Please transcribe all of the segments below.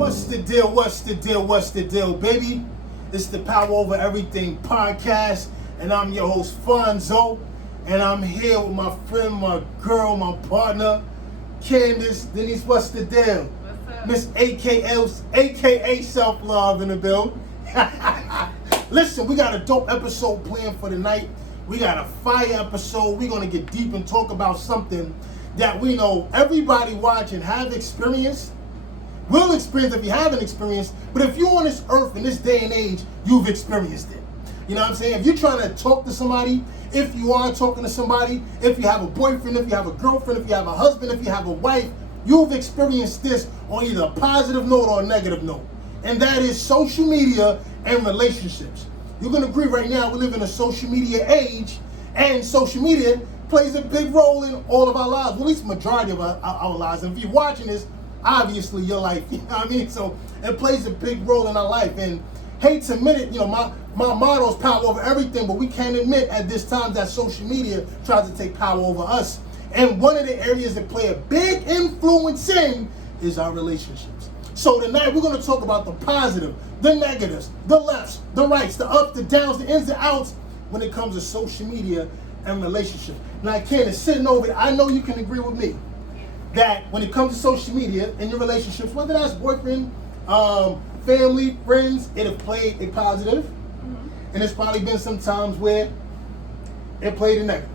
What's the deal? What's the deal? What's the deal, baby? It's the Power Over Everything podcast, and I'm your host, Fonzo, and I'm here with my friend, my girl, my partner, Candace. Denise, what's the deal? What's up? Miss AKA Self-Love in the building. Listen, we got a dope episode planned for tonight. We got a fire episode. We're going to get deep and talk about something that we know everybody watching have experienced, will experience if you haven't experienced, but if you're on this earth in this day and age, you've experienced it. You know what I'm saying? If you're trying to talk to somebody, if you are talking to somebody, if you have a boyfriend, if you have a girlfriend, if you have a husband, if you have a wife, you've experienced this on either a positive note or a negative note. And that is social media and relationships. You're going to agree right now we live in a social media age, and social media plays a big role in all of our lives, well, at least the majority of our lives. And if you're watching this, obviously your life, you know what I mean? So it plays a big role in our life. And hate to admit it, you know, my motto is power over everything, but we can't admit at this time that social media tries to take power over us. And one of the areas that play a big influence in is our relationships. So tonight we're going to talk about the positive, the negatives, the lefts, the rights, the ups, the downs, the ins and outs when it comes to social media and relationships. Now, Candace, sitting over there, I know you can agree with me that when it comes to social media and your relationships, whether that's boyfriend, family, friends, it have played a positive, and there's probably been some times where it played a negative.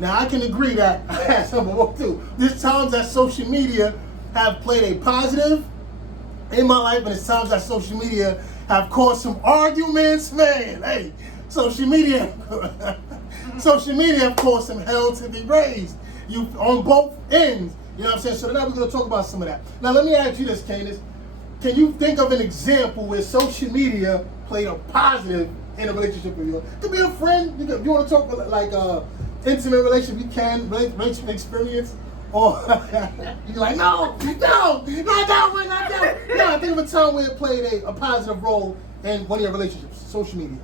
Now, I can agree that I had some of both too. There's times that social media have played a positive in my life, and there's times that social media have caused some arguments, man. Hey, social media have caused some hell to be raised. You on both ends. You know what I'm saying? So tonight we're going to talk about some of that. Now, let me ask you this, Candace. Can you think of an example where social media played a positive in a relationship with you? It could be a friend. You want to talk about like intimate relationship, you can, relationship experience. Or you're like, no, not that one, not that one. No, think of a time where it played a positive role in one of your relationships. Social media.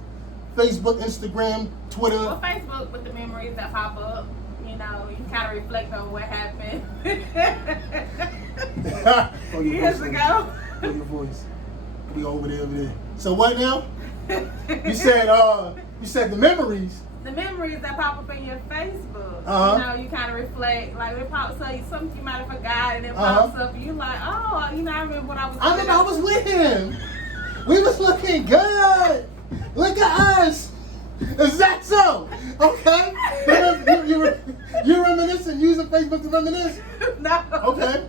Facebook, Instagram, Twitter. Well, Facebook with the memories that pop up. You know, you kind of reflect on what happened years ago. Your voice. We over there. So what now? You said the memories. The memories that pop up in your Facebook. Uh-huh. You know, you kind of reflect, like it pops up, something you might have forgot, and it pops up, and you're like, oh, you know, I remember when I was with him. We was looking good. Look at us. Is that so? Okay. You reminiscing, using Facebook to reminisce? No. Okay.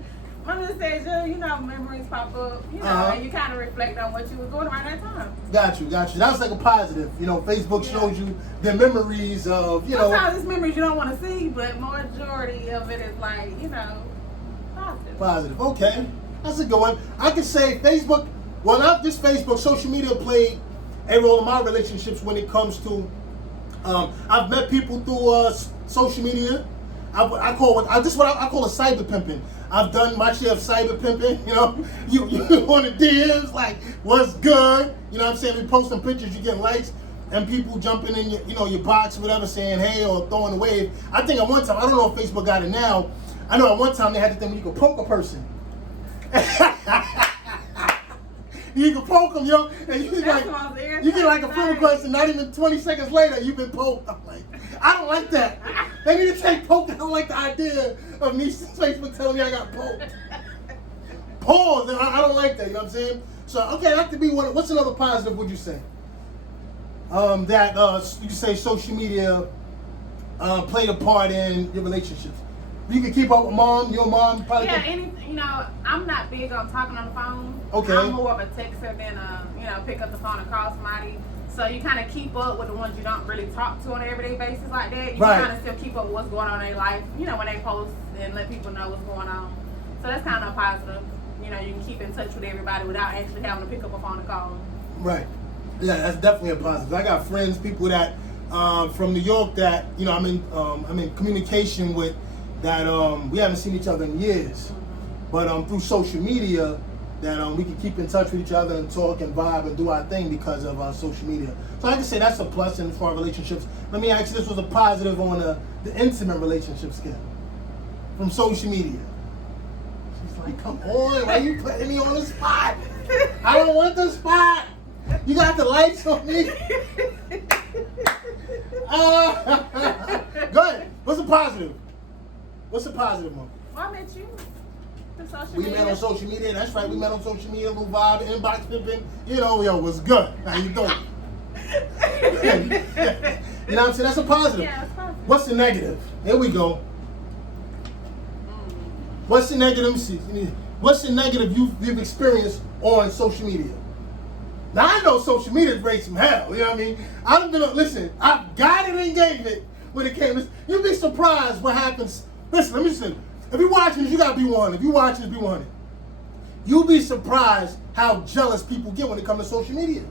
I'm just saying, you know, memories pop up, you know, and you kind of reflect on what you were doing around that time. Got you. That's like a positive. You know, Facebook shows you the memories of, you know. Sometimes it's memories you don't want to see, but majority of it is like, you know, positive. Positive. Okay. That's a good one. I can say Facebook, well, not just Facebook, social media played a role in my relationships when it comes to, I've met people through social media. I call it cyber pimping. I've done my share of cyber pimping. You know, you on the DMs like, what's good? You know what I'm saying? We post some pictures, you get likes, and people jumping in your box or whatever, saying hey or throwing a wave. I think at one time, I don't know if Facebook got it now. I know at one time they had the thing where you could poke a person. You can poke them, yo, and you get like a friend request, and not even 20 seconds later, you've been poked. I'm like, I don't like that. They need to take poke. I don't like the idea of me Facebook telling me I got poked. Pause. I don't like that. You know what I'm saying? So okay, that could be one. What's another positive? Would you say? That you say social media played a part in your relationships. You can keep up with your mom probably. Yeah, you know, I'm not big on talking on the phone. Okay. I'm more of a texter than pick up the phone and call somebody. So you kind of keep up with the ones you don't really talk to on an everyday basis like that. You kind of still keep up with what's going on in their life, you know, when they post and let people know what's going on. So that's kind of a positive. You know, you can keep in touch with everybody without actually having to pick up a phone and call them. Right. Yeah, that's definitely a positive. I got friends, people that from New York that, you know, I'm in communication with that we haven't seen each other in years. But through social media, that we can keep in touch with each other and talk and vibe and do our thing because of social media. So I can say that's a plus in for our relationships. Let me ask you, this was a positive on the intimate relationship scale from social media. Like, come on, why you putting me on the spot? I don't want the spot. You got the lights on me. Go ahead. What's the positive? What's the positive one? Well, I met you. We met on social media. That's right. We met on social media. Little vibe, inbox pimping. You know, yo, what's good? How you doing? You know what I'm saying? That's a positive. Yeah, it's positive. What's the negative? Here we go. What's the negative? Let me see. What's the negative you've experienced on social media? Now I know social media raised some hell. You know what I mean? I've been listen. I've got it and gave it when it came. You'd be surprised what happens. Listen, let me say. If you're watching this, you gotta be 100. If you're watching this, be 100. You'll be surprised how jealous people get when it comes to social media.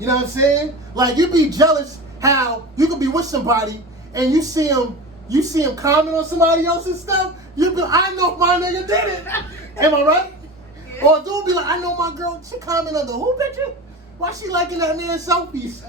You know what I'm saying? Like, you'd be jealous how you could be with somebody and you see him comment on somebody else's stuff. You be, I know my nigga did it. Am I right? Yeah. Or dude be like, I know my girl, she comment on the who picture? Why she liking that man's selfies?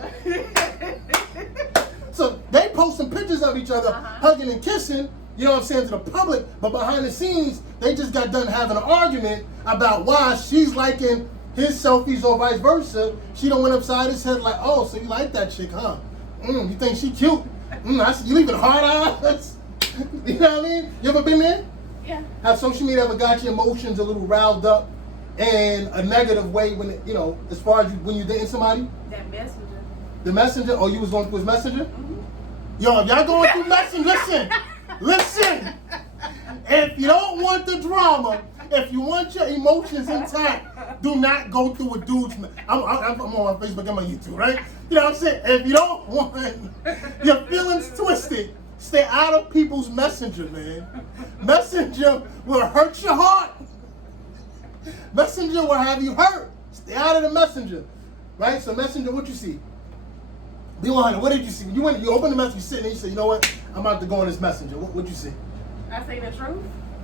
So they posting pictures of each other, hugging and kissing, you know what I'm saying, to the public, but behind the scenes, they just got done having an argument about why she's liking his selfies or vice versa. She done went upside his head like, oh, so you like that chick, huh? You think she cute? I see you leaving hard eyes. You know what I mean? You ever been there? Yeah. Have social media ever got your emotions a little riled up in a negative way when, you know, as far as when you're dating somebody? That messenger. The messenger? Oh, you was going through his messenger? Mm-hmm. Yo, if y'all going through messenger, listen. If you don't want the drama, if you want your emotions intact, do not go through a dude's. I'm on my Facebook and my YouTube, right? You know what I'm saying? If you don't want your feelings twisted, stay out of people's messenger, man. Messenger will hurt your heart. Messenger will have you hurt. Stay out of the messenger, right? So messenger, what you see? Be 100. What did you see? You open the message, you sit there, you say, you know what? I'm about to go on this messenger. What you see? I say the truth.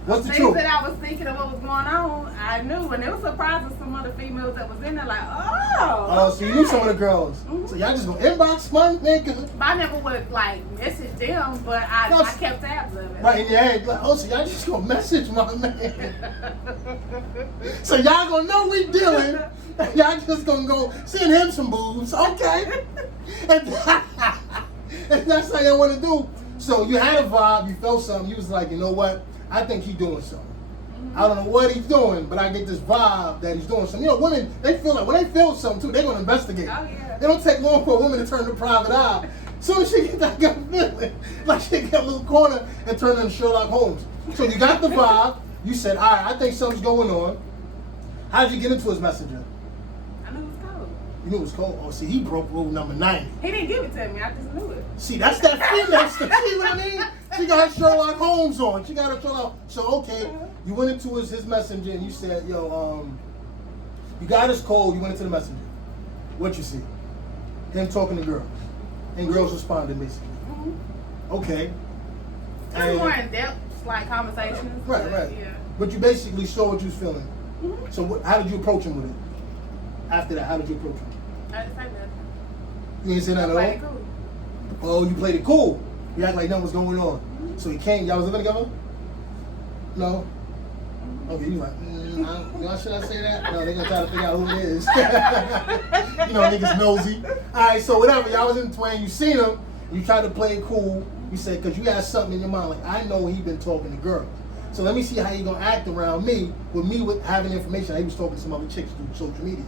What's the Things truth? that I was thinking of what was going on, I knew, and it was surprising some other females that was in there like, oh, so you knew some of the girls. Mm-hmm. So y'all just gonna inbox one nigga. But I never would like message them, but I kept tabs of it. Right in your head, like, oh, so y'all just gonna message my man. So y'all gonna know we dealing. Y'all just gonna go send him some boobs, okay? And that's how y'all wanna do. So you had a vibe, you felt something, you was like, you know what? I think he's doing something. Mm-hmm. I don't know what he's doing, but I get this vibe that he's doing something. You know, women, they feel like when they feel something too, they're gonna investigate. Oh, yeah. It don't take long for a woman to turn the private eye. As soon as she get that gut feeling, like she get a little corner and turn into Sherlock Holmes. So you got the vibe, you said, all right, I think something's going on. How did you get into his messenger? I knew it was cold. You knew it was cold? Oh, see, he broke rule number 90. He didn't give it to me, I just knew it. See, that's that female stuff. See what I mean? She got Sherlock Holmes on. She got her Sherlock. So, okay, you went into his messenger and you said, yo, you got his code, you went into the messenger. What you see? Him talking to girls. And girls responded, basically. Mm-hmm. Okay. It was more in-depth, like, conversations. Right. Yeah. But you basically saw what you was feeling. Mm-hmm. So, how did you approach him with it? After that, how did you approach him? I didn't say nothing. You didn't say nothing at all? Cool. Oh, you played it cool. You act like nothing was going on. Mm-hmm. So he came, y'all was living together? No? Okay, you like, should I say that? No, they're gonna try to figure out who it is. You know, niggas nosy. Alright, so whatever, y'all was in Twain, you seen him, you tried to play it cool, you said, cause you had something in your mind, like, I know he been talking to girls. So let me see how he gonna act around me with having information. He was talking to some other chicks through social media.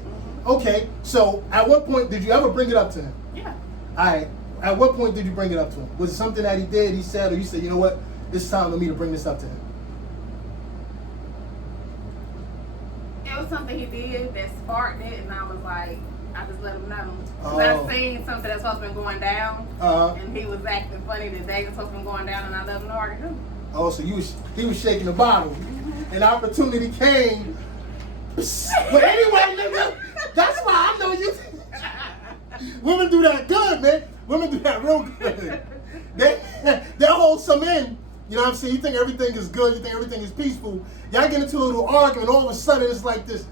Okay, so at what point did you ever bring it up to him? Yeah. Alright, at what point did you bring it up to him? Was it something that he did, he said, or you said, you know what, it's time for me to bring this up to him? It was something he did that sparked it, and I was like, I just let him know. Because I seen something that's supposed to be going down, and he was acting funny the day it's supposed to be going down, and I let him know I already knew. Oh, so he was shaking the bottle. An opportunity came. But anyway, nigga, that's why I know you. Women do that good, man. Women do that real good. They'll hold some in. You know what I'm saying? You think everything is good. You think everything is peaceful. Y'all get into a little argument. All of a sudden, it's like this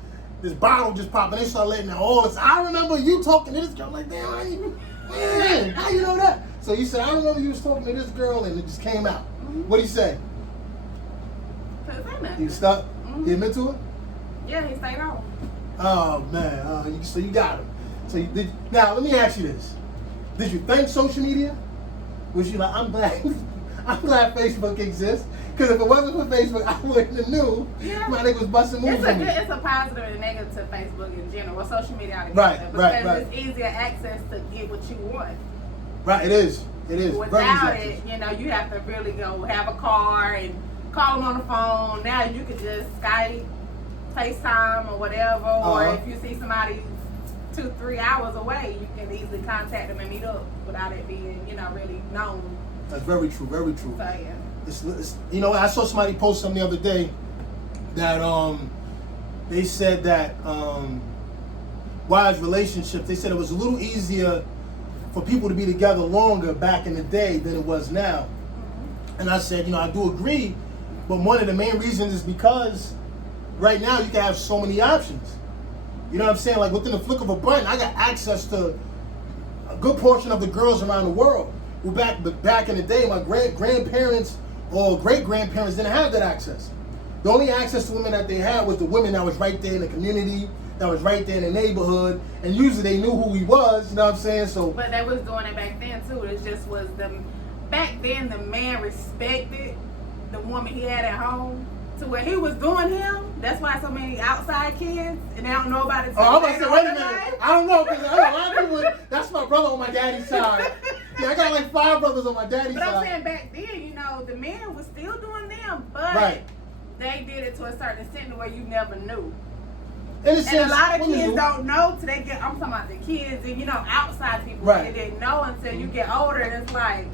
bottle just popped, and they start letting out all this. I remember you talking to this girl. Like, damn, how you know that? So you said, I remember you was talking to this girl, and it just came out. What do you say? Couldn't say nothing. You stuck? He admit to it? Yeah, he stayed on. Oh man, so you got him. So you did. Now let me ask you this: did you thank social media? Was you like, I'm glad, I'm glad Facebook exists? Because if it wasn't for Facebook, I wouldn't have knew. Yeah. My nigga was busting moves. It's a positive and negative to Facebook in general. Well, social media altogether. Right. Because it's easier access to get what you want. Right. It is. Without it, you have to really go have a car and call them on the phone. Now you could just Skype, FaceTime, or whatever. Or if you see somebody 2-3 hours away, you can easily contact them and meet up without it being, really known. That's very true. Very true. So yeah. It's, I saw somebody post something the other day that they said that wives relationships. They said it was a little easier for people to be together longer back in the day than it was now. And I said, I do agree, but one of the main reasons is because right now you can have so many options. You know what I'm saying? Like within the flick of a button, I got access to a good portion of the girls around the world. Who back in the day, my grandparents or great-grandparents didn't have that access. The only access to women that they had was the women that was right there in the community, that was right there in the neighborhood, and usually they knew who he was, you know what I'm saying? So, but they was doing it back then too. It just was back then the man respected the woman he had at home to where he was doing him. That's why so many outside kids and they don't know about it. I'm about to say, wait a minute. I don't know, because a lot of people, that's my brother on my daddy's side. Yeah, I got like 5 brothers on my daddy's side. But I'm saying back then, the men was still doing them, but they did it to a certain extent where you never knew. And a lot of kids don't know till they get, I'm talking about the kids and, outside people. They didn't know until you get older and it's like,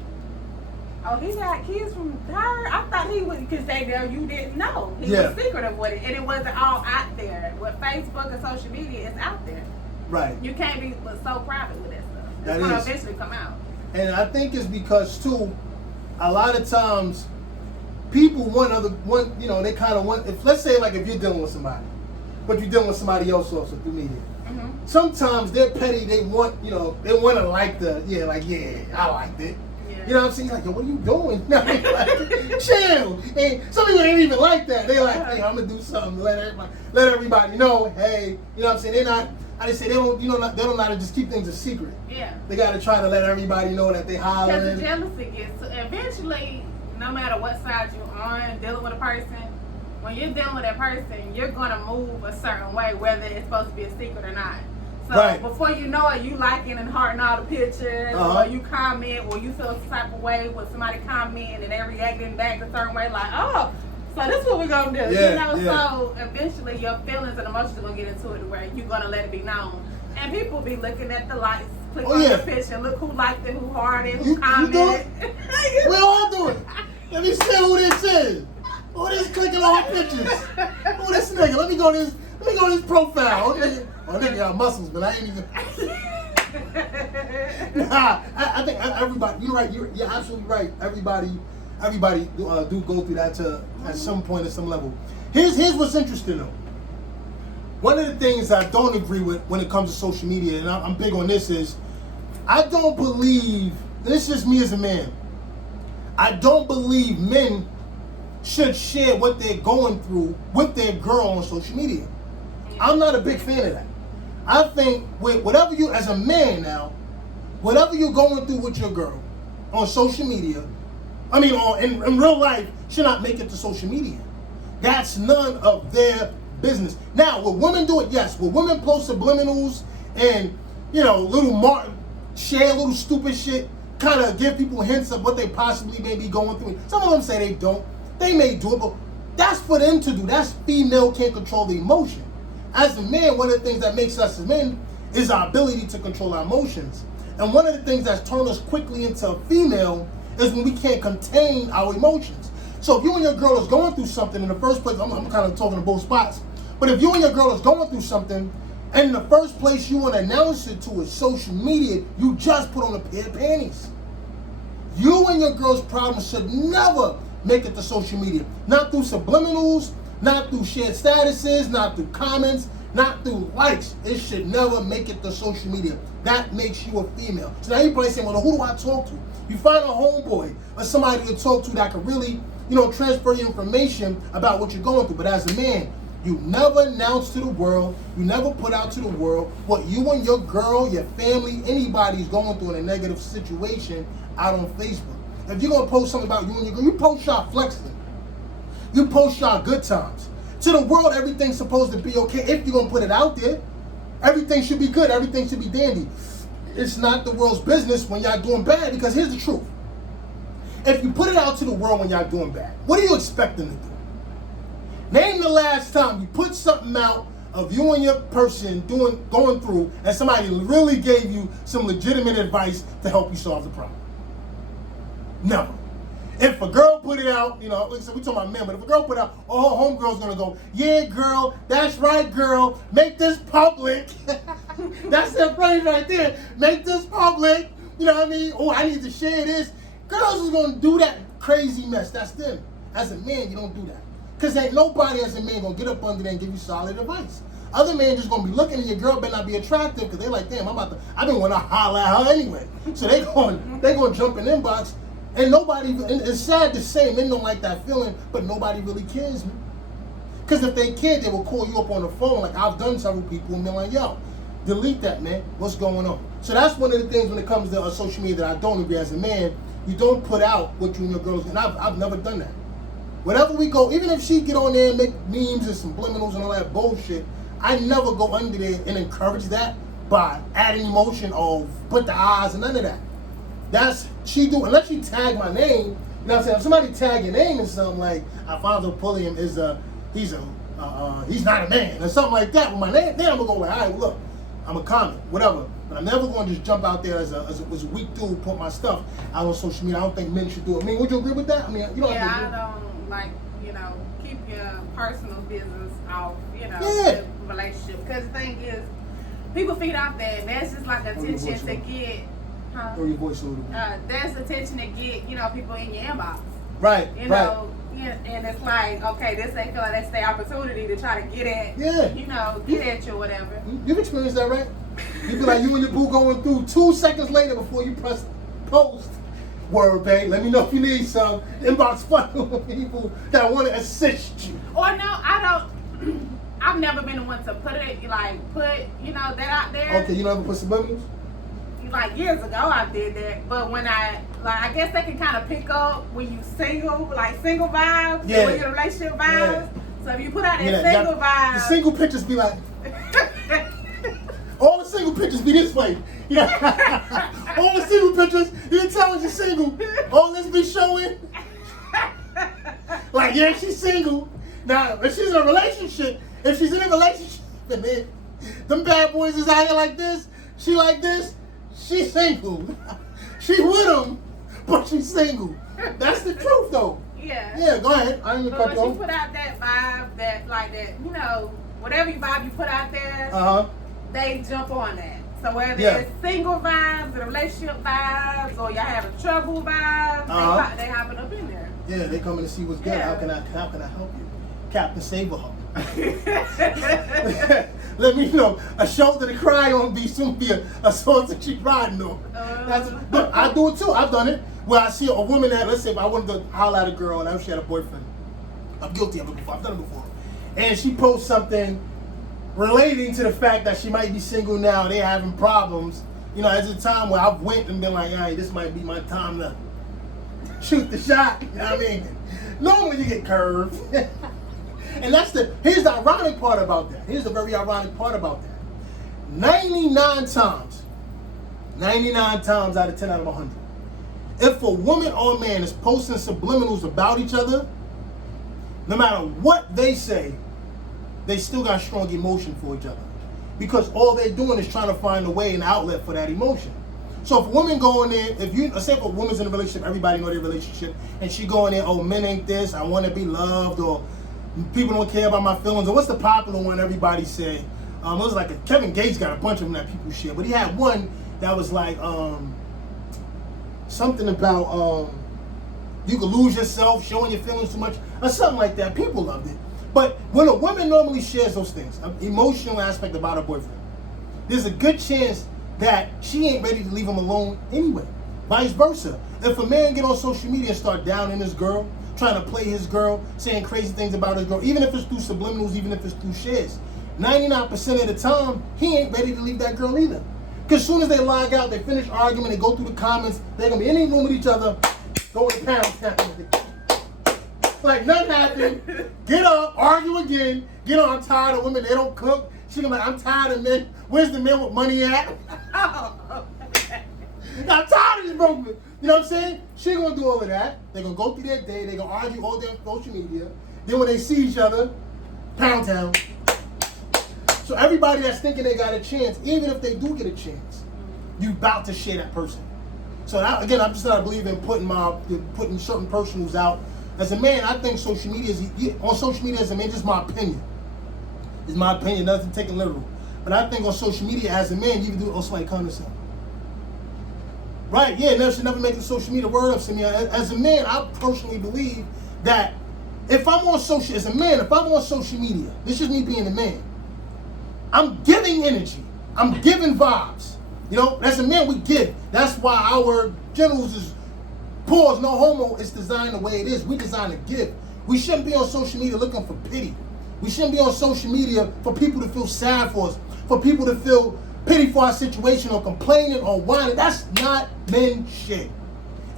oh, he got kids from her? I thought he was, because you didn't know. He was secretive with it, and it wasn't all out there. With Facebook and social media, it's out there. Right. You can't be so private with that stuff. It's going to eventually come out. And I think it's because, too, a lot of times, people they kind of want, let's say, like, if you're dealing with somebody, but you're dealing with somebody else also through media. Mm-hmm. Sometimes they're petty, they want to like I liked it. You know what I'm saying? Like, yo, what are you doing? Like, chill. And some people ain't even like that. They like, hey, I'm gonna do something to let everybody know. Hey, you know what I'm saying? They're not. I just say they don't. They don't know how to just keep things a secret. Yeah. They gotta try to let everybody know that they hollering. Because the jealousy gets eventually. No matter what side you're on, dealing with a person, when you're dealing with that person, you're gonna move a certain way, whether it's supposed to be a secret or not. So before you know it, you liking and hearting all the pictures, or you comment, or you feel some type of way when somebody comment and they're reacting back a certain way, like, oh, so this is what we're gonna do. So eventually your feelings and emotions are gonna get into it where you're gonna let it be known. And people be looking at the likes, click on your picture, look who liked it, who hearted, who commented. We all do it. Let me see who this is. Who this clicking on her pictures? Who this nigga? Let me go to his profile. Oh, nigga got muscles, but I ain't even. I think everybody. You're right. You're absolutely right. Everybody do go through that at some point, at some level. Here's what's interesting though. One of the things I don't agree with when it comes to social media, and I'm big on this, is I don't believe. This is just me as a man. I don't believe men should share what they're going through with their girl on social media. I'm not a big fan of that. I think whatever you, as a man now, whatever you're going through with your girl on social media, in real life, should not make it to social media. That's none of their business. Now, will women do it? Yes. Will women post subliminals and, share little stupid shit, kind of give people hints of what they possibly may be going through? Some of them say they don't. They may do it, but that's for them to do. That's female can't control the emotion. As a man, one of the things that makes us as men is our ability to control our emotions. And one of the things that's turned us quickly into a female is when we can't contain our emotions. So if you and your girl is going through something in the first place, I'm kind of talking to both spots, but if you and your girl is going through something, and in the first place you want to announce it to is social media, you just put on a pair of panties. You and your girl's problems should never make it to social media. Not through subliminals, not through shared statuses, not through comments, not through likes. It should never make it to social media. That makes you a female. So now you're probably saying, well, who do I talk to? You find a homeboy or somebody to talk to that can really transfer your information about what you're going through. But as a man, you never announce to the world, you never put out to the world what you and your girl, your family, anybody's going through in a negative situation out on Facebook. If you're going to post something about you and your girl, you post y'all flexing. You post y'all good times. To the world, everything's supposed to be okay. If you're going to put it out there, everything should be good. Everything should be dandy. It's not the world's business when y'all doing bad, because here's the truth. If you put it out to the world when y'all doing bad, what are you expecting to do? Name the last time you put something out of you and your person going through, and somebody really gave you some legitimate advice to help you solve the problem. No. If a girl put it out, like I said, we talking about men, but if a girl put it out, her homegirl's gonna go, yeah, girl, that's right, girl, make this public. That's their phrase right there. Make this public. You know what I mean? Oh, I need to share this. Girls is gonna do that crazy mess. That's them. As a man, you don't do that. Because ain't nobody as a man gonna get up under there and give you solid advice. Other men just gonna be looking at your girl, better not be attractive, because they're like, damn, I've been wanting to holler at her anyway. So they gonna jump in inbox. And nobody, and it's sad to say, men don't like that feeling, but nobody really cares, man. Because if they cared, they will call you up on the phone, like I've done several people, and they're like, yo, delete that, man. What's going on? So that's one of the things when it comes to social media that I don't agree as a man. You don't put out what you and your girls, and I've never done that. Wherever we go, even if she get on there and make memes and subliminals and all that bullshit, I never go under there and encourage that by adding emotion or put the eyes and none of that. That's she do, unless she tag my name. You know what I'm saying? If somebody tag your name and something like Alfonso Pulliam is he's not a man or something like that with my name, then I'm gonna go like, all right, well, look, I'm a comment, whatever. But I'm never going to just jump out there as a weak dude, put my stuff out on social media. I don't think men should do it. I mean, would you agree with that? I mean, you don't. Yeah, I don't like, keep your personal business off, the relationship. Because the thing is, people feed off that. That's just like attention to get. Or your voice a little bit. That's attention to get, people in your inbox. Right. Right. And it's like, okay, this ain't feel like that's their opportunity to try to get at, get at you or whatever. You've experienced that, right? You be like, you and your boo going through 2 seconds later before you press post. Word, babe. Let me know if you need some. Inbox fucking with people that want to assist you. Or no, I don't. I've never been the one to put that out there. Okay, you never put subliminals? Like years ago I did that, but when I guess they can kind of pick up when you single, like single vibes, when you're in a relationship vibes. Yeah. So if you put out that single vibes, the single pictures be like, all the single pictures be this way. All the single pictures, you can tell when you're single. All this be showing. Like, yeah, she's single. Now, if she's in a relationship, man, them bad boys is out here like this, she like this. She's single. She with him, but she's single. That's the truth, though. Yeah. Yeah, go ahead. I ain't gonna cut you off. When she put out that vibe, whatever vibe you put out there, they jump on that. So whether it's single vibes, or relationship vibes, or y'all having trouble vibes, they hopping up in there. Yeah, they coming to see what's good. Yeah. How can I help you? Captain Saberhawk. Let me know. A shoulder to cry on be soon be a sword that she's riding on. But I do it too. I've done it. Where I see a woman that, let's say if I wanted to holler at a girl and I wish she had a boyfriend. I'm guilty of it before. I've done it before. And she posts something relating to the fact that she might be single now, they're having problems. There's a time where I've went and been like, hey, this might be my time to shoot the shot. You know what I mean? Normally you get curved. And here's the ironic part about that. Here's the very ironic part about that. 99 times out of 10 out of 100, if a woman or a man is posting subliminals about each other, no matter what they say, they still got strong emotion for each other. Because all they're doing is trying to find a way, an outlet for that emotion. So if a woman go in there, let's say if a woman's in a relationship, everybody know their relationship, and she go in there, oh, men ain't this, I want to be loved, or people don't care about my feelings, or what's the popular one everybody say? It was like Kevin Gates got a bunch of them that people share, but he had one that was like something about you could lose yourself, showing your feelings too much, or something like that. People loved it. But when a woman normally shares those things, an emotional aspect about her boyfriend, there's a good chance that she ain't ready to leave him alone anyway. Vice versa. If a man get on social media and start downing his girl, trying to play his girl, saying crazy things about his girl, even if it's through subliminals, even if it's through shares. 99% of the time, he ain't ready to leave that girl either. Because as soon as they log out, they finish arguing, they go through the comments, they're going to be in any room with each other, go to pound. Like nothing happened. Get up, argue again. Get on, I'm tired of women, they don't cook. She gonna be like, I'm tired of men. Where's the men with money at? I'm tired of this broke. You know what I'm saying? She gonna do all of that. They're gonna go through their day. They're gonna argue all day on social media. Then when they see each other, pound town. So everybody that's thinking they got a chance, even if they do get a chance, you about to share that person. So now, again, I'm just not believing in putting certain personals out. As a man, I think social media on social media as a man, just my opinion. It's my opinion, nothing taken literal. But I think on social media as a man, you can do it also like condescend. Right, yeah, should never make the social media word up to me. As a man, I personally believe that if I'm on social media, this is me being a man, I'm giving energy. I'm giving vibes. You know, as a man, we give. That's why our generals is pause, no homo, is designed the way it is. We designed to give. We shouldn't be on social media looking for pity. We shouldn't be on social media for people to feel sad for us, for people to feel pity for our situation or complaining or whining. That's not men shit.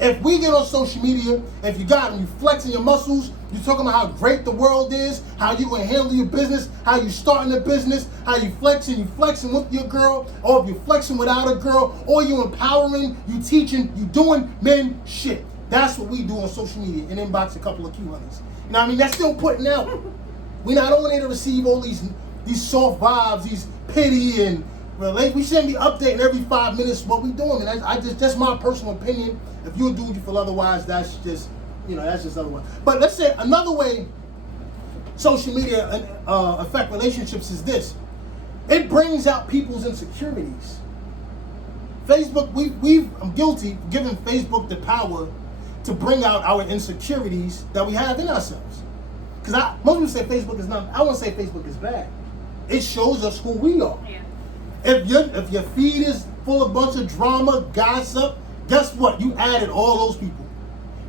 If we get on social media, if you got them, you flexing your muscles, you talking about how great the world is, how you gonna handle your business, how you starting a business, how you flexing with your girl, or if you flexing without a girl, or you empowering, you teaching, you doing men shit. That's what we do on social media and inbox a couple of Q honeys. You know what I mean? That's still putting out. We're not only there to receive all these soft vibes, these pity and we shouldn't be updating every 5 minutes what we doing. And that's my personal opinion. If you're a dude you feel otherwise, that's just otherwise. But let's say another way social media affect relationships is this. It brings out people's insecurities. Facebook, I'm guilty of giving Facebook the power to bring out our insecurities that we have in ourselves. Because most people say Facebook is not, I won't say Facebook is bad. It shows us who we are. Yeah. If your feed is full of a bunch of drama, gossip, guess what? You added all those people.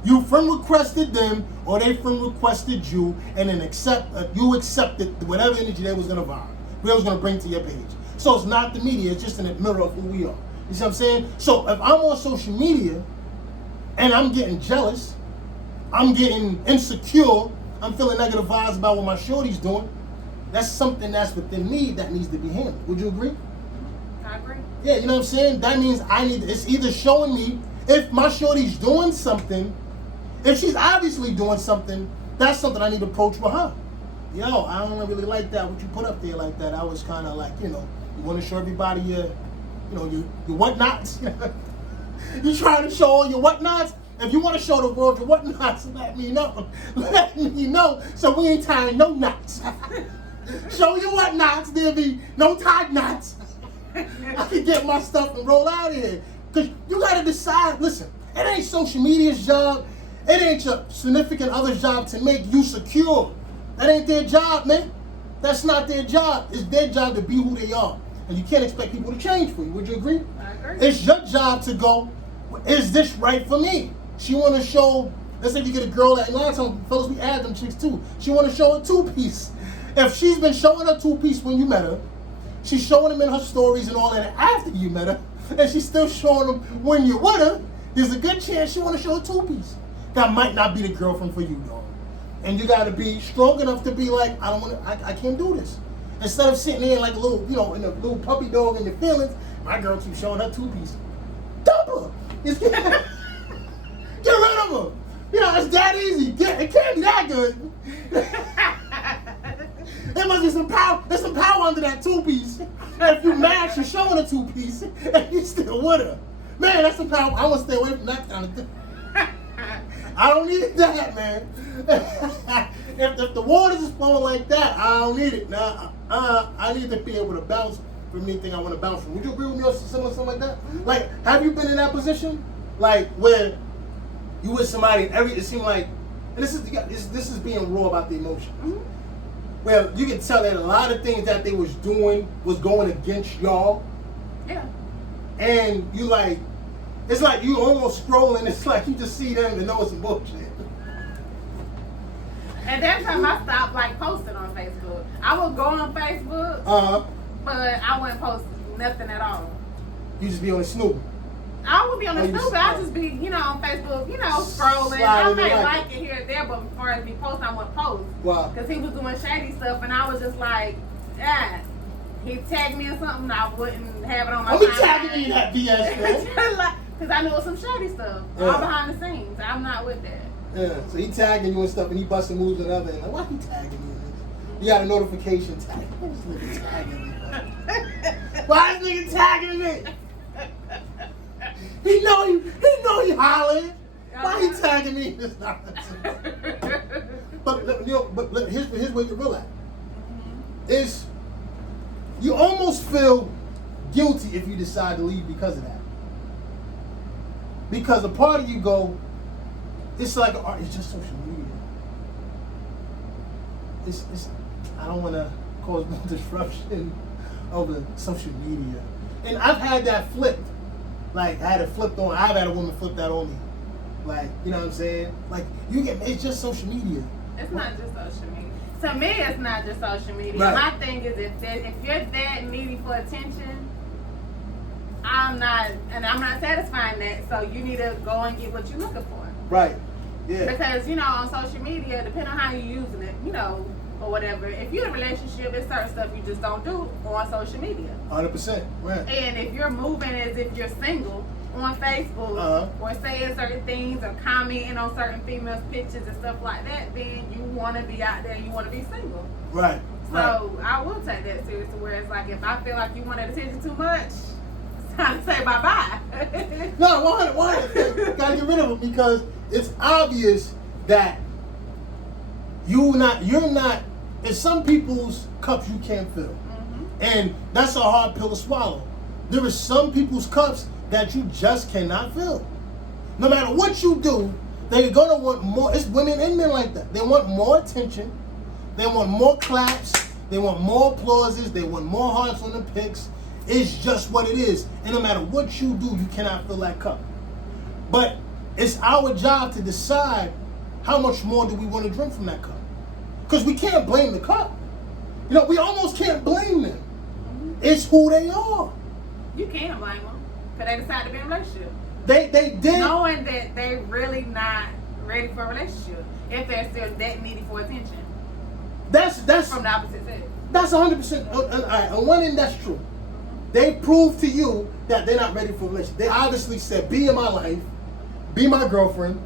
You friend requested them, or they friend requested you, and then you accepted whatever energy they was gonna bring to your page. So it's not the media; it's just a mirror of who we are. You see what I'm saying? So if I'm on social media and I'm getting jealous, I'm getting insecure, I'm feeling negative vibes about what my shorty's doing, that's something that's within me that needs to be handled. Would you agree? I agree. Yeah, you know what I'm saying? That means it's either showing me if my shorty's doing something, if she's obviously doing something, that's something I need to approach with her. Yo, I don't really like that, what you put up there like that. I was kind of like, you want to show everybody your whatnots. You trying to show all your whatnots? If you want to show the world your whatnots, let me know. Let me know so we ain't tying no knots. Show your whatnots, there'll be no tied knots. I can get my stuff and roll out of here. Because you got to decide, listen, it ain't social media's job. It ain't your significant other's job to make you secure. That ain't their job, man. That's not their job. It's their job to be who they are. And you can't expect people to change for you. Would you agree? I agree. It's your job to go, is this right for me? She want to show, let's say if you get a girl that, a lot of times, fellas, we add them chicks too. She want to show a two-piece. If she's been showing her two-piece when you met her, she's showing them in her stories and all that after you met her, and she's still showing them when you're with her, there's a good chance she want to show a two-piece. That might not be the girlfriend for you, dog. And you got to be strong enough to be like, I can't do this. Instead of sitting there like a little, in a little puppy dog in your feelings, my girl keeps showing her two-piece. Dump her. Get rid of her. It's that easy. It can't be that good. There must be some power. There's some power under that two-piece. If you mad, she's showing a two-piece, and you still with her. Man, that's some power. I want to stay away from that kind of thing. I don't need that, man. If the waters is flowing like that, I don't need it. Nah, I need to be able to bounce from anything I want to bounce from. Would you agree with me on something like that? Like, have you been in that position? Like, where you with somebody and it seemed like, and this is being raw about the emotions. Mm-hmm. Well, you can tell that a lot of things that they was doing was going against y'all. Yeah. And you like, it's like you almost scrolling, it's like you just see them and know it's some bullshit. And that time I stopped like posting on Facebook. I would go on Facebook, but I wouldn't post nothing at all. You just be on the snoop. I would be on the snoop, but I'd just be, on Facebook, scrolling. I might like it here and there, but before I be posting, I wouldn't post. Wow. Because he was doing shady stuff, and I was just like, he tagged me or something, I wouldn't have it on my timeline. I'm tagging me in that BS, man. Because I know it's some shady stuff, all behind the scenes. I'm not with that. Yeah, so he tagging you and stuff, and he busting moves and other. And like, why he tagging you in this? You got a notification tag. Why this nigga tagging me? Why this nigga tagging me? He know you hollering. Why he tagging me in this nonsense? But here's where you realize is you almost feel guilty if you decide to leave because of that. Because a part of you go, it's like it's just social media. It's I don't want to cause more disruption over social media. And I've had that flipped. Like I had it flipped on. I've had a woman flip that on me. Like, you know what I'm saying? Like it's just social media. It's not just social media. To me, it's not just social media. Right. My thing is if you're that needy for attention, I'm not satisfying that. So you need to go and get what you're looking for. Right. Yeah. Because on social media, depending on how you're using it, or whatever. If you're in a relationship, it's certain stuff you just don't do on social media. 100%. Right. And if you're moving as if you're single on Facebook, or saying certain things or commenting on certain females' pictures and stuff like that, then you want to be out there. You want to be single. Right. So I will take that serious. Where it's like if I feel like you want that attention too much, it's time to say bye bye. No, 100. Gotta get rid of it because it's obvious that you're not. In some people's cups you can't fill, and that's a hard pill to swallow. There are some people's cups that you just cannot fill. No matter what you do, they're gonna want more. It's women and men like that. They want more attention. They want more claps. They want more applauses. They want more hearts on the pics. It's just what it is. And no matter what you do, you cannot fill that cup. But it's our job to decide how much more do we want to drink from that cup. Because we can't blame the cup. We almost can't blame them. It's who they are. You can't blame them. Because they decided to be in a relationship. They did. Knowing that they're really not ready for a relationship. If they're still that needy for attention. That's from the opposite sex. That's 100%. On one end, that's true. They proved to you that they're not ready for a relationship. They obviously said, be in my life. Be my girlfriend.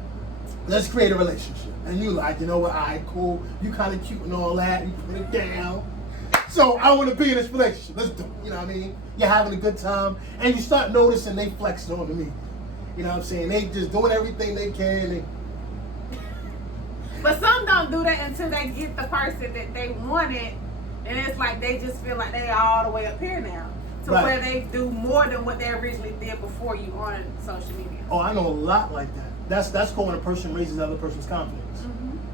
Let's create a relationship. And you like, you know what, all right, cool. You kind of cute and all that. You put it down. So I want to be in this relationship. Let's do it. You know what I mean? You're having a good time. And you start noticing they flexing on me. You know what I'm saying? They just doing everything they can. But some don't do that until they get the person that they wanted. And it's like they just feel like they all the way up here now. To where they do more than what they originally did before you on social media. Oh, I know a lot like that. That's called when a person raises the other person's confidence.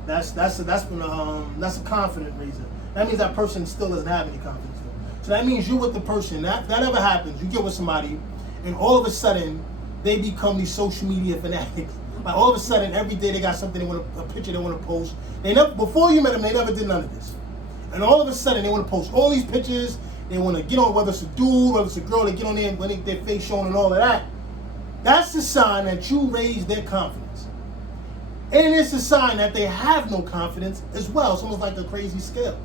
That's a confident raiser. That means that person still doesn't have any confidence. So that means you're with the person. That ever happens. You get with somebody, and all of a sudden they become these social media fanatics. Like all of a sudden, every day they got something a picture they want to post. They never before you met them, they never did none of this. And all of a sudden they want to post all these pictures. They want to get on, whether it's a dude, whether it's a girl, they get on there and their face showing and all of that. That's the sign that you raise their confidence. And it's a sign that they have no confidence as well. It's almost like a crazy scale.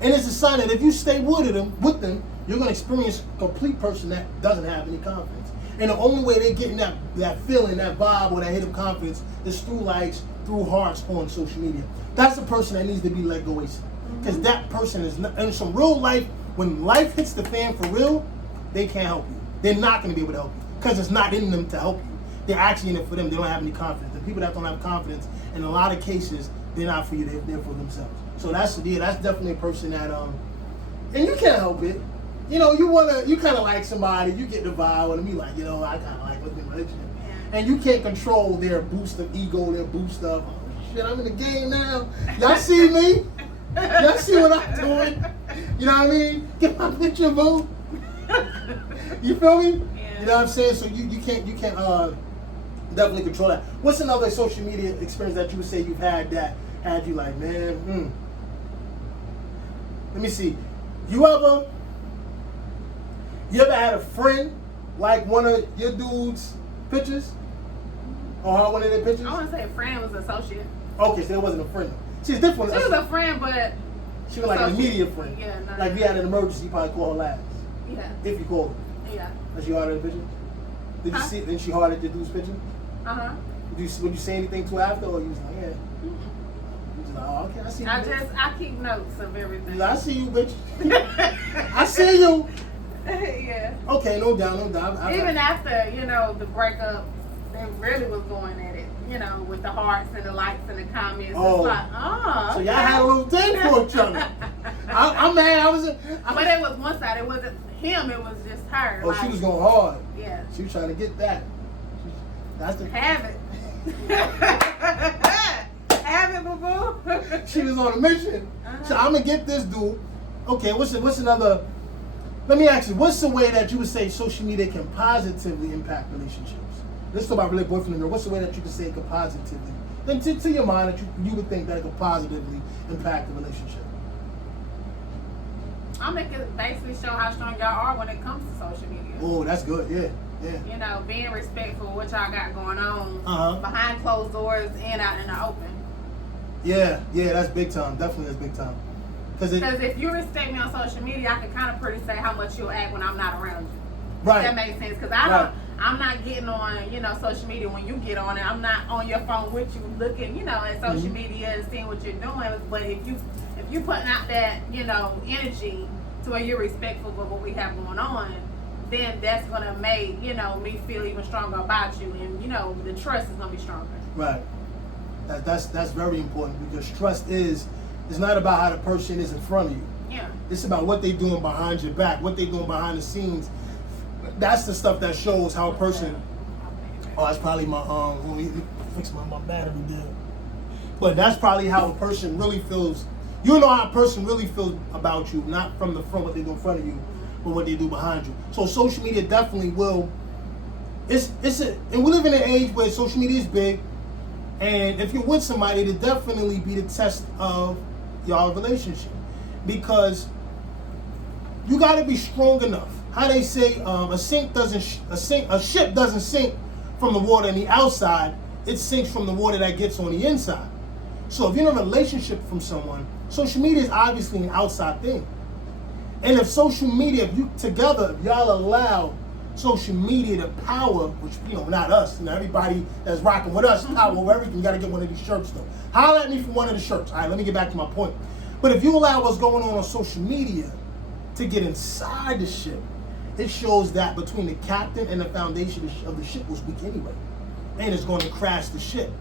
And it's a sign that if you stay with them, you're going to experience a complete person that doesn't have any confidence. And the only way they're getting that feeling, that vibe, or that hit of confidence is through likes, through hearts on social media. That's the person that needs to be let go ASAP. Because that person is not, in some real life, when life hits the fan for real, they can't help you. They're not going to be able to help you. Because it's not in them to help you. They're actually in it for them. They don't have any confidence. The people that don't have confidence, in a lot of cases, they're not for you. They're for themselves. So that's definitely a person that and you can't help it. You kind of like somebody. You get the vibe with them. You like, I kind of like what's in relationship. And you can't control their boost of ego, their boost of shit. I'm in the game now. Y'all see me? Y'all see what I'm doing? You know what I mean? Get my picture, boo. You feel me? Yeah. You know what I'm saying? So you can't definitely control that. What's another social media experience that you would say you've had that had you like, man, Let me see. You ever had a friend like one of your dude's pictures? Or one of their pictures? I want to say a friend, was an associate. Okay, so it wasn't a friend. She's different. She was a friend, but she was like an immediate friend. Yeah, no, like we had an emergency, you probably call her last. Yeah. If you called her. Yeah. Was she hard at the picture? Did you see? Then she hard at your dude's picture? Would you say anything to her after, or you was like, yeah? You was like, oh, okay, I see you. I keep notes of everything. Like, I see you, bitch. I see you. Yeah. Okay, no doubt. Even after, the breakup, they really was going at it, with the hearts and the likes and the comments. Oh. It's like, So y'all had a little thing for each other. I'm mad. But it was one side. It wasn't him. It was just her. Oh, she was going hard. Yeah. She was trying to get that. That's the Have it. Have it, boo-boo. She was on a mission. So I'm gonna get this dude. Okay, what's another? Let me ask you, what's the way that you would say social media can positively impact relationships? Let's talk about really boyfriend and girl. What's the way that you could say it could positively? Then to your mind that you would think that it could positively impact the relationship. I'll make it basically show how strong y'all are when it comes to social media. Oh, that's good. Yeah. Being respectful of what y'all got going on behind closed doors and out in the open. Yeah, that's big time. Definitely, that's big time. Because if you respect me on social media, I can kind of pretty say how much you'll act when I'm not around you. Right. That makes sense. Because I'm not getting on, social media when you get on it. I'm not on your phone with you looking, at social media and seeing what you're doing. But if you putting out that, energy to where you're respectful of what we have going on, then that's gonna make, me feel even stronger about you, and the trust is gonna be stronger. Right. That's very important, because trust is not about how the person is in front of you. Yeah. It's about what they're doing behind your back, what they're doing behind the scenes. That's the stuff that shows how a person. Oh, that's probably my let me fix my battery there. But that's probably how a person really feels. You know how a person really feels about you, not from the front, what they do in front of you, but what they do behind you. So social media definitely will. And we live in an age where social media is big, and if you're with somebody, it'll definitely be the test of y'all relationship, because you got to be strong enough. How they say a ship doesn't sink from the water on the outside; it sinks from the water that gets on the inside. So if you're in a relationship from someone, social media is obviously an outside thing. And if social media, if y'all allow social media the power, which, not us, everybody that's rocking with us, power over everything, you gotta get one of these shirts though. Holler at me for one of the shirts. All right, let me get back to my point. But if you allow what's going on social media to get inside the ship, it shows that between the captain and the foundation of the ship was weak anyway. And it's going to crash the ship.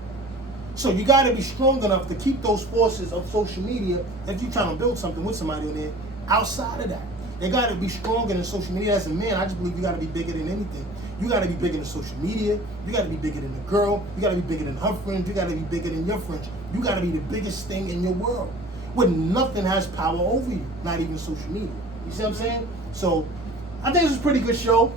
So you got to be strong enough to keep those forces of social media, if you're trying to build something with somebody on there, outside of that. They got to be stronger than social media. As a man, I just believe you got to be bigger than anything. You got to be bigger than social media. You got to be bigger than the girl. You got to be bigger than her friends. You got to be bigger than your friends. You got to be the biggest thing in your world, where nothing has power over you, not even social media. You see what I'm saying? So I think this is a pretty good show.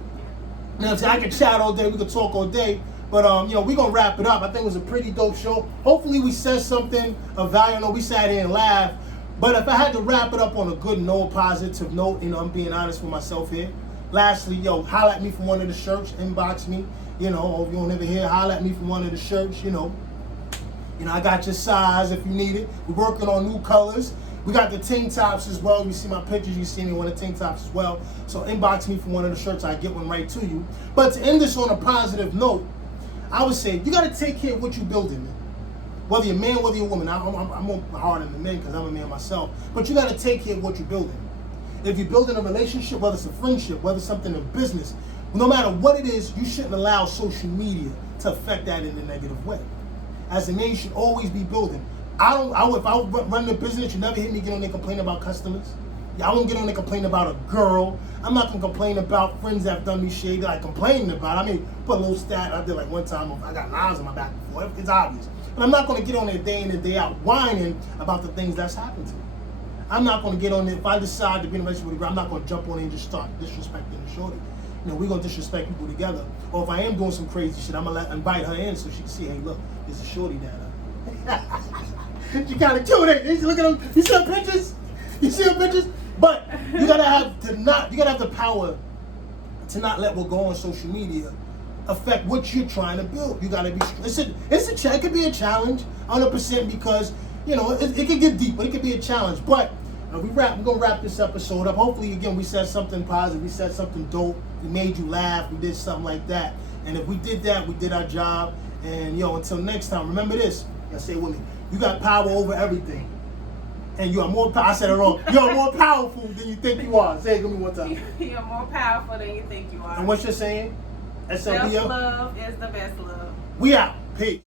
Now, I could chat all day. We could talk all day. But, we're going to wrap it up. I think it was a pretty dope show. Hopefully we said something of value. I know we sat here and laughed. But if I had to wrap it up on a good note, positive note, I'm being honest with myself here. Lastly, holler at me for one of the shirts. Inbox me. Or if you don't ever hear, holler at me for one of the shirts, I got your size if you need it. We're working on new colors. We got the tank tops as well. You see my pictures, you see me one of the tank tops as well. So inbox me for one of the shirts. I get one right to you. But to end this on a positive note, I would say you got to take care of what you're building, man. Whether you're a man, whether you're a woman. I'm more hard on the men because I'm a man myself. But you got to take care of what you're building. If you're building a relationship, whether it's a friendship, whether it's something in business, no matter what it is, you shouldn't allow social media to affect that in a negative way. As a man, you should always be building. If I run the business, you never hear me get on there complaining about customers. I won't get on there complaining about a girl. I'm not going to complain about friends that have done me shade that I complaining about. I mean, put a little stat. I did like one time, I got knives on my back before. It's obvious. But I'm not going to get on there day in and day out whining about the things that's happened to me. I'm not going to get on there. If I decide to be in a relationship with a girl, I'm not going to jump on there and just start disrespecting the shorty. We're going to disrespect people together. Or if I am doing some crazy shit, I'm going to invite her in so she can see, hey, look, there's a shorty down there. She kind of cute. You look at them. You see her pictures? You see her pictures? But you gotta have the power to not let what go on social media affect what you're trying to build. You gotta be. It could be a challenge, 100%, because it can get deep, but it could be a challenge. But we're gonna wrap this episode up. Hopefully, again, we said something positive. We said something dope. We made you laugh. We did something like that. And if we did that, we did our job. And until next time, remember this. Say it with me. You got power over everything. And you are more I said it wrong. You are more powerful than you think you are. Say it with me one time. You're more powerful than you think you are. And what you're saying? Self-love is the best love. We out. Peace.